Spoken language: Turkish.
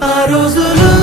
Aruzulu